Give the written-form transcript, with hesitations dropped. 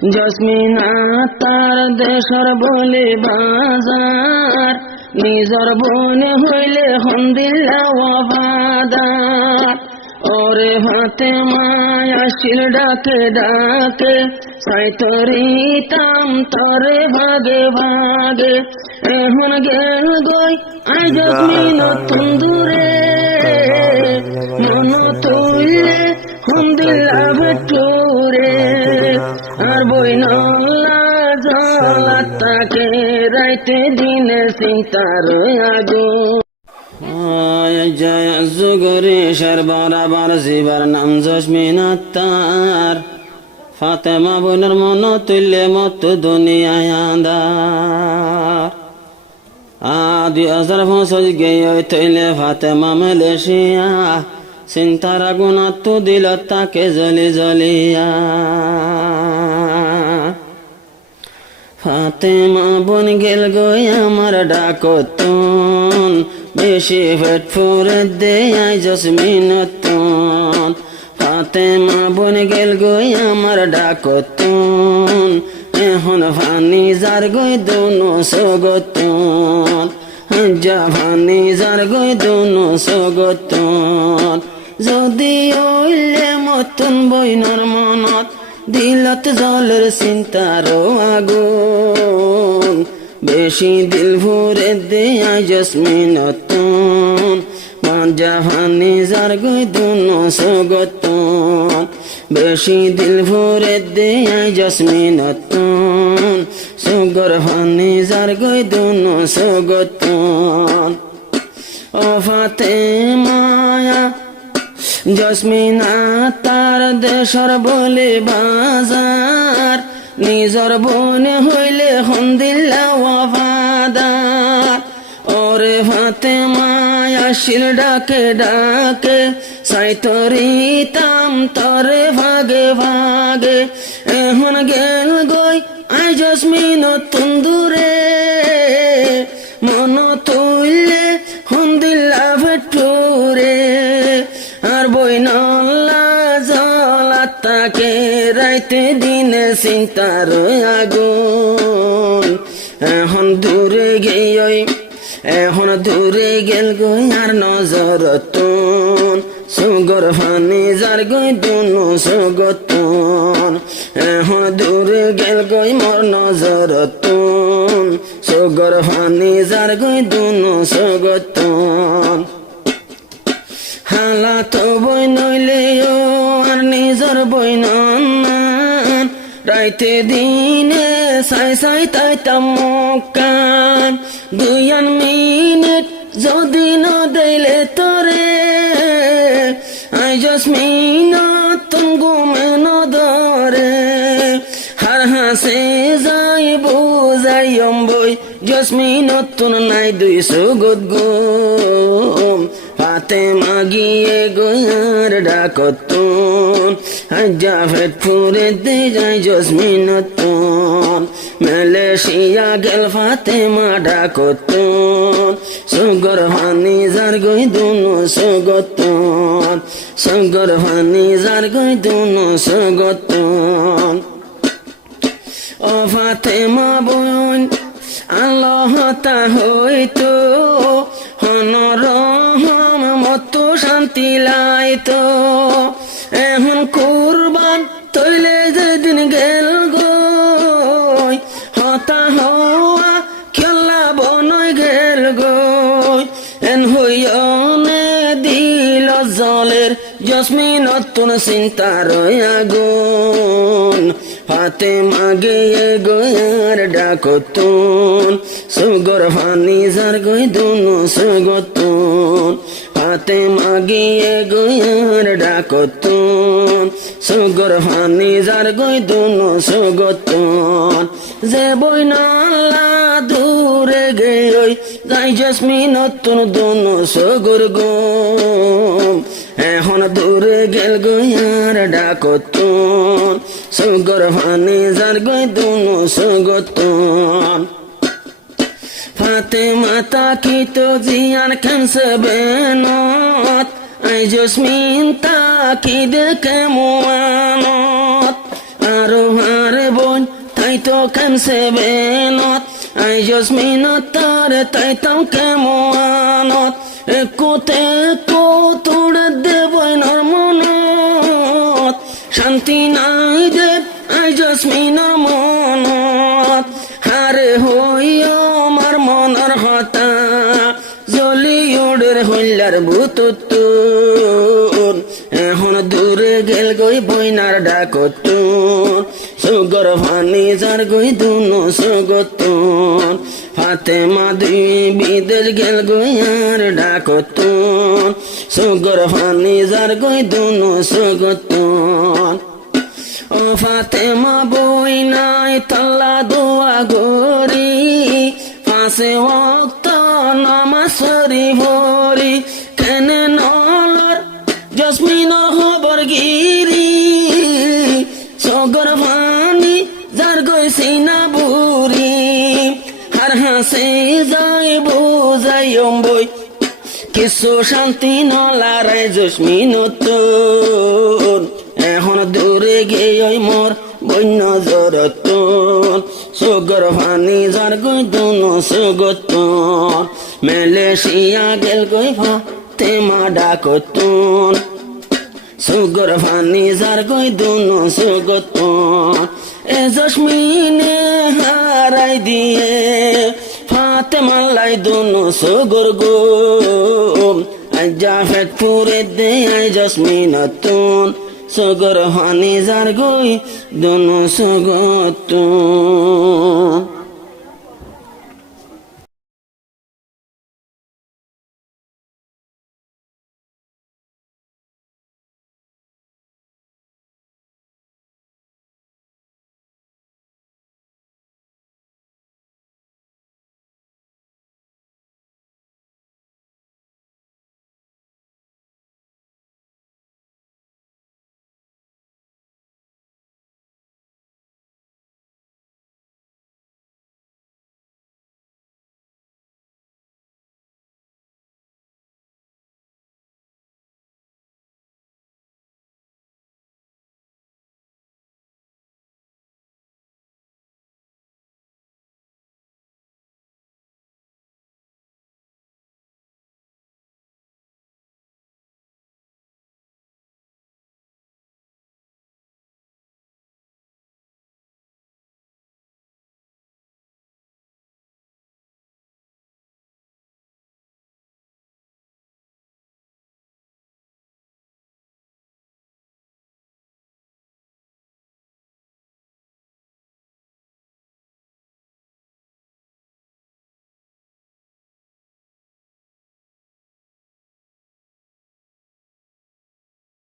জসমিনা তার দেশর বলে বাজার, নিজর বনে হইলে হন্দিল্লা ওয়াফাদার। ওরে ফাতেমা আসিল ডাকে ডাকে, সাইতরিতাম তরে ভাগে ভাগে। এখন গেল গই আই জসমিন তন্দুরে, মন তুললে হন্দিল্লা ভেটুরে। আর বইনল্লা জলাতাকে রাইতে দিনে চিন্তার আগুন। জগরে সার বরাবর জীবার নাম জসমিনা তার। ফাতেমা বোনের মন তুললে মত দুনিয়ায় আন্ধার। 2005 গিয়ে তৈলে ফাতেমা মালয়েশিয়া, চিন্তার আগুন তো দিল তাকে জ্বলি জ্বলিয়া। ফাতেমা বোন গেল গই আমার ডাকতুন, বেশি পেট ফুরে দেয় জসমিনতুন। ফাতেমা বোন গেল গই আমার ডাকতুন, এখন ফানি যার গই দুনো সগতুন। যা ফানি যার গই দুনো সগতুন। যদি ওইলে মতন বইনর মনত, দিলত জলের চিন্তার আগুন। বেশি দিল ভরে দেয় জসমিনতুন, জাহানি যার গই দুনো সগতুন। বেশি দিল ভরে দেয় জসমিনতুন, সুগর হানি যার গই দুনো সগতুন। ও ফাতেমা জসমিনা তার দেশর বলে বাজার, নিজর বনে হইলে হন্দিল্লা ওয়াফাদার। ওরে ফাতেমা আসিল ডাকে ডাকে, সাইতরিতাম তরে ভাগে ভাগে। এখন গেল গই আই জসমিন তন্দুরে, মন তুললে হন্দিল্লা ভেটুরে। আর বইনল্লা জলাতাকে রাইতে দিনে চিন্তার আগুন। এখন দূরে গেই, এখন দূরে গেল গই আর নজর তুন, সুগর ফানি যার গই দুনো সগতুন। এখন দূরে গেল গই মোর নজর তুন, সুগর ফানি যার গই দুনো সগতুন। হালা তো বই নইলে ও আর নিজর বই নন, রাইতে দিনে সাই সাই তাইতাম মুকান। 2 মিনিট যদি ন দিলে তোরে, আই জসমিনা তুম ঘুমে ন ধরে। হার হাসে যাই বুঝাই বই জসমিনতুন নাই 200 গুম। ফাতেমা গিয়ে গোয়ার ডাকতুন, হাজা ফেট ফুরে দে যায় জসমিনতুন। মালয়েশিয়া গেল ফাতেমা ডাকতুন, সুগর হানি যার গই দুনো সগতুন। সুগর হানি যার গই দুনো সগতুন। ও ফাতেমা বোন আল্লাহ তা হইতো, হনরহম মত শান্তি লাইতো। এখন কুরবান তৈলে যেদিন গেল গই, হতা হওয়া খেলা বনয় গেল গই। এন হইয়নে দিল জলের জসমিনতুন চিন্তার আগুন। ফাতেমা গিয়ে গোয়ার ডাকতুন, সুগর ফানি যার গই দুনো সগতুন। ফাতেমা গিয়ে গোয়ার ডাকতুন, সুগর ফানি যার গই দুনো সগতুন। যে বইনল্লা দূরে গই যাই জসমিনতুন দুনো সগর গুম। এখন দূরে গেল গোয়ার ডাকতুন, সুগর ফানি যার গই দুনো সগতুন। ফাতেমা তাকিতো জিয়ান খানসে বেনত, আই জসমিন তাকি দেখে মোয়ানত। আরো হারে বোন তাই তো কেমসে বেনত আই জসমিনত তারে তাই তো কেমনত একোতে তোর দেবই নরমনত শান্তি নাই দে আই জসমিনর মনত হারে হইও আমার মনের হতা জলিউডের হইলার বুতুতুন এখন দূরে গেল গই বইনার ডাকতুন সুগর ভানি যার গই দুনো সুগতুন ফাতেমা দুই বিদেশ গেল গই আর ডাকতুন সুগর ভানি যার গই দুনো সুগতুন ও ফাতেমা বই নাই তল্লা দোয়া গরি পাশে ওক্ত নামাজ ভরি কেনে নলর জসমিনর খবর গিরি সগর ভানি যার গৈছি না বুড়ি হার হাসে যাই বুঝাই বই কিছু শান্তি নলারাই জসমিনতুন এখন দূরে গিয়ে মোর বন্য জরতুন সুগর ভানি যার গই দুনো সুগতুন মালয়েশিয়া গেল গই ফাতেমা ডাকতুন সুগর ভানি যার গই দুনো সুগতুন এ জসমিনে হারাই দিয়ে ফাতেমা লাই দুনো সুগর গো আই জাফরপুরে দে আই জসমিনতুন সুগর ভানি যার গই দুনো সুগতুন